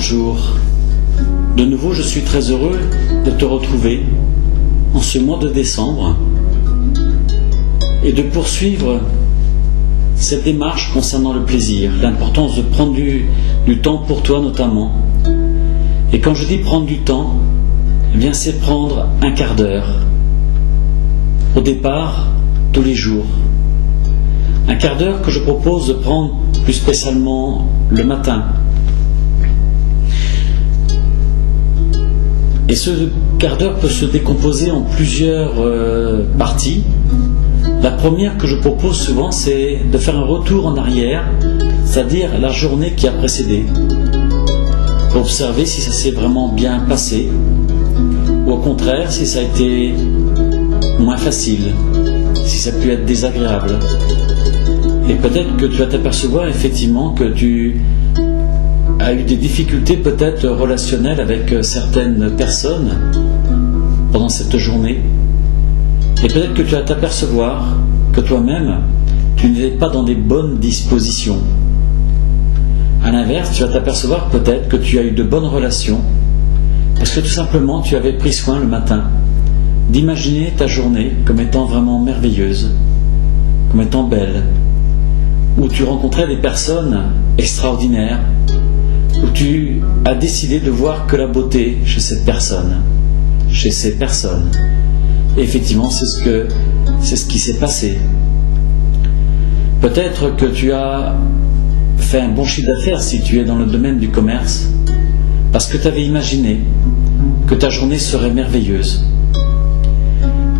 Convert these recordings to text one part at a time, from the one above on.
Bonjour. De nouveau, je suis très heureux de te retrouver en ce mois de décembre et de poursuivre cette démarche concernant le plaisir, l'importance de prendre du temps pour toi notamment. Et quand je dis prendre du temps, eh bien c'est prendre un quart d'heure. Au départ, tous les jours. Un quart d'heure que je propose de prendre plus spécialement le matin. Et ce quart d'heure peut se décomposer en plusieurs parties. La première que je propose souvent, c'est de faire un retour en arrière, c'est-à-dire la journée qui a précédé, pour observer si ça s'est vraiment bien passé, ou au contraire, si ça a été moins facile, si ça a pu être désagréable. Et peut-être que tu vas t'apercevoir effectivement que tu as eu des difficultés peut-être relationnelles avec certaines personnes pendant cette journée. Et peut-être que tu vas t'apercevoir que toi-même, tu n'étais pas dans des bonnes dispositions. À l'inverse, tu vas t'apercevoir peut-être que tu as eu de bonnes relations parce que tout simplement tu avais pris soin le matin d'imaginer ta journée comme étant vraiment merveilleuse, comme étant belle, où tu rencontrais des personnes extraordinaires, où tu as décidé de voir que la beauté chez cette personne, chez ces personnes. Et effectivement, c'est ce qui s'est passé. Peut-être que tu as fait un bon chiffre d'affaires si tu es dans le domaine du commerce, parce que tu avais imaginé que ta journée serait merveilleuse.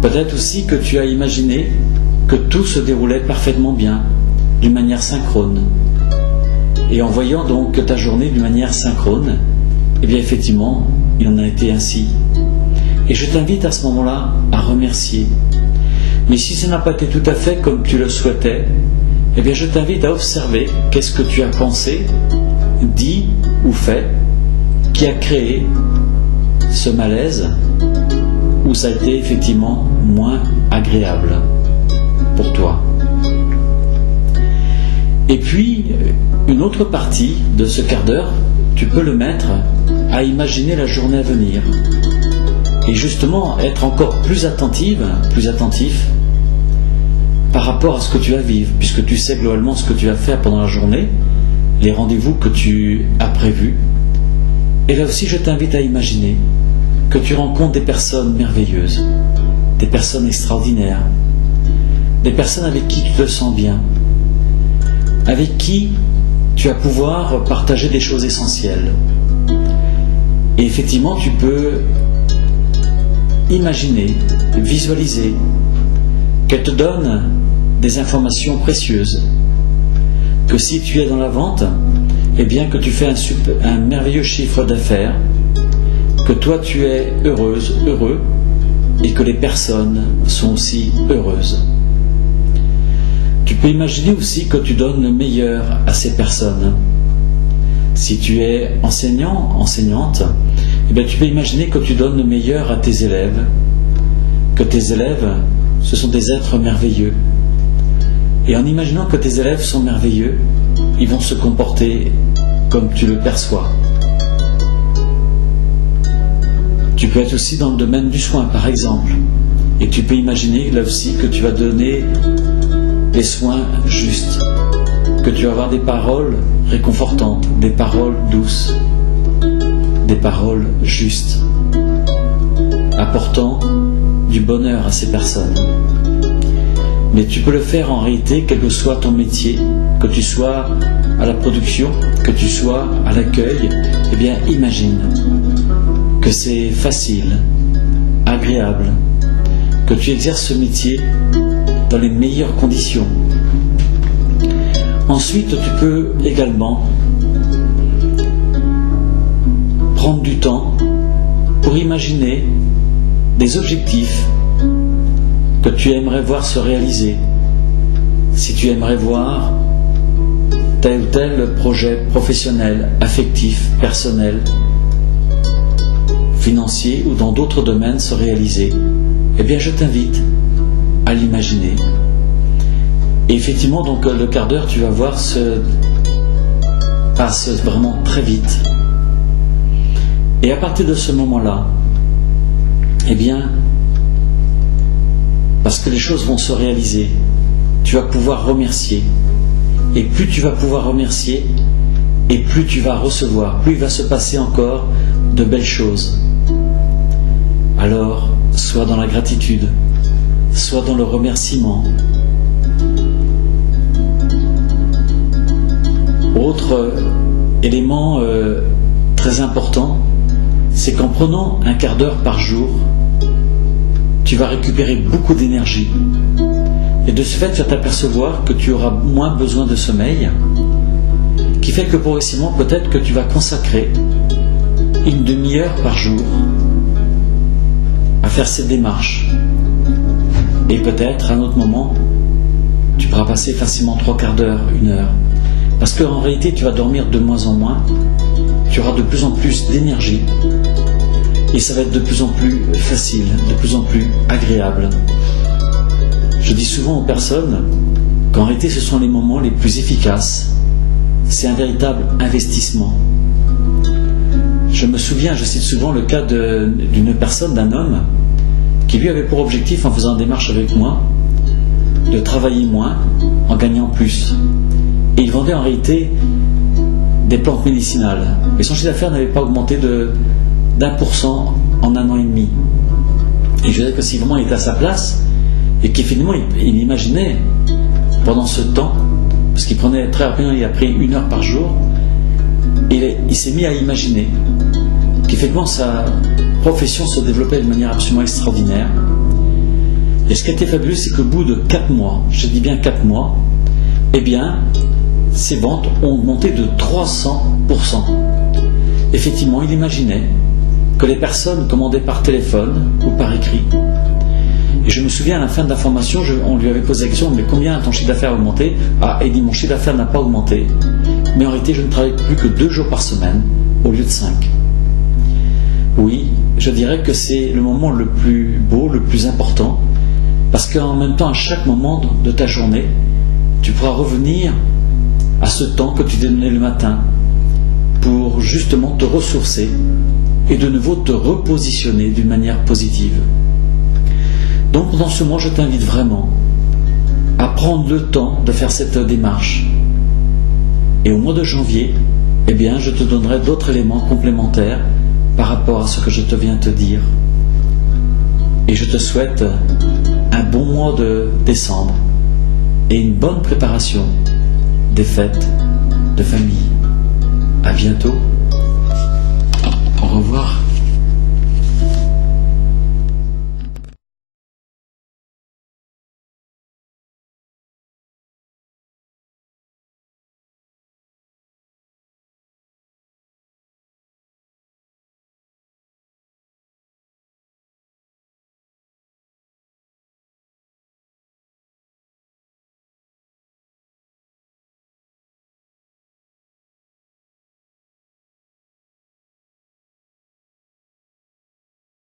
Peut-être aussi que tu as imaginé que tout se déroulait parfaitement bien, d'une manière synchrone. Et en voyant donc ta journée d'une manière synchrone, eh bien effectivement, il en a été ainsi. Et je t'invite à ce moment-là à remercier. Mais si ça n'a pas été tout à fait comme tu le souhaitais, eh bien je t'invite à observer qu'est-ce que tu as pensé, dit ou fait, qui a créé ce malaise, où ça a été effectivement moins agréable pour toi. Et puis, une autre partie de ce quart d'heure, tu peux le mettre à imaginer la journée à venir. Et justement, être encore plus attentif par rapport à ce que tu vas vivre, puisque tu sais globalement ce que tu vas faire pendant la journée, les rendez-vous que tu as prévus. Et là aussi, je t'invite à imaginer que tu rencontres des personnes merveilleuses, des personnes extraordinaires, des personnes avec qui tu te sens bien, avec qui tu vas pouvoir partager des choses essentielles. Et effectivement, tu peux imaginer, visualiser qu'elle te donne des informations précieuses, que si tu es dans la vente, eh bien que tu fais un merveilleux chiffre d'affaires, que toi tu es heureuse, heureux, et que les personnes sont aussi heureuses. Tu peux imaginer aussi que tu donnes le meilleur à ces personnes. Si tu es enseignant, enseignante, eh bien, tu peux imaginer que tu donnes le meilleur à tes élèves, que tes élèves, ce sont des êtres merveilleux. Et en imaginant que tes élèves sont merveilleux, ils vont se comporter comme tu le perçois. Tu peux être aussi dans le domaine du soin, par exemple. Et tu peux imaginer là aussi que tu vas donner les soins justes, que tu vas avoir des paroles réconfortantes, des paroles douces, des paroles justes, apportant du bonheur à ces personnes. Mais tu peux le faire en réalité, quel que soit ton métier, que tu sois à la production, que tu sois à l'accueil, eh bien imagine que c'est facile, agréable, que tu exerces ce métier dans les meilleures conditions. Ensuite, tu peux également prendre du temps pour imaginer des objectifs que tu aimerais voir se réaliser. Si tu aimerais voir tel ou tel projet professionnel, affectif, personnel, financier ou dans d'autres domaines se réaliser, eh bien je t'invite à l'imaginer. Et effectivement, donc le quart d'heure, tu vas voir, passe vraiment très vite. Et à partir de ce moment-là, eh bien, parce que les choses vont se réaliser, tu vas pouvoir remercier. Et plus tu vas pouvoir remercier, et plus tu vas recevoir, plus il va se passer encore de belles choses. Alors, sois dans la gratitude, sois dans le remerciement. Autre élément très important, c'est qu'en prenant un quart d'heure par jour, tu vas récupérer beaucoup d'énergie. Et de ce fait, tu vas t'apercevoir que tu auras moins besoin de sommeil, qui fait que progressivement, peut-être que tu vas consacrer une demi-heure par jour à faire cette démarche. Et peut-être, à un autre moment, tu pourras passer facilement 3 quarts d'heure, 1 heure. Parce qu'en réalité, tu vas dormir de moins en moins, tu auras de plus en plus d'énergie, et ça va être de plus en plus facile, de plus en plus agréable. Je dis souvent aux personnes qu'en réalité, ce sont les moments les plus efficaces. C'est un véritable investissement. Je me souviens, je cite souvent le cas d'une personne, d'un homme, qui lui avait pour objectif, en faisant une démarche avec moi, de travailler moins en gagnant plus. Et il vendait en réalité des plantes médicinales. Mais son chiffre d'affaires n'avait pas augmenté d'1% en 1 an et demi. Et je dirais que si vraiment il était à sa place, et qu'effectivement il imaginait pendant ce temps, parce qu'il prenait très rapidement, il a pris 1 heure par jour, et il s'est mis à imaginer qu'effectivement sa profession se développait de manière absolument extraordinaire. Et ce qui était fabuleux, c'est qu'au bout de 4 mois, je dis bien 4 mois, eh bien, ses ventes ont augmenté de 300%. Effectivement, il imaginait que les personnes commandaient par téléphone ou par écrit. Et je me souviens, à la fin de la formation, on lui avait posé la question, mais combien ton chiffre d'affaires a augmenté? Ah, il dit, mon chiffre d'affaires n'a pas augmenté, mais en réalité, je ne travaille plus que 2 jours par semaine, au lieu de 5. Oui, je dirais que c'est le moment le plus beau, le plus important, parce qu'en même temps, à chaque moment de ta journée, tu pourras revenir à ce temps que tu t'es donné le matin pour justement te ressourcer et de nouveau te repositionner d'une manière positive. Donc dans ce moment, je t'invite vraiment à prendre le temps de faire cette démarche. Et au mois de janvier, eh bien, je te donnerai d'autres éléments complémentaires par rapport à ce que je te viens de te dire. Et je te souhaite un bon mois de décembre et une bonne préparation des fêtes de famille. À bientôt. Au revoir.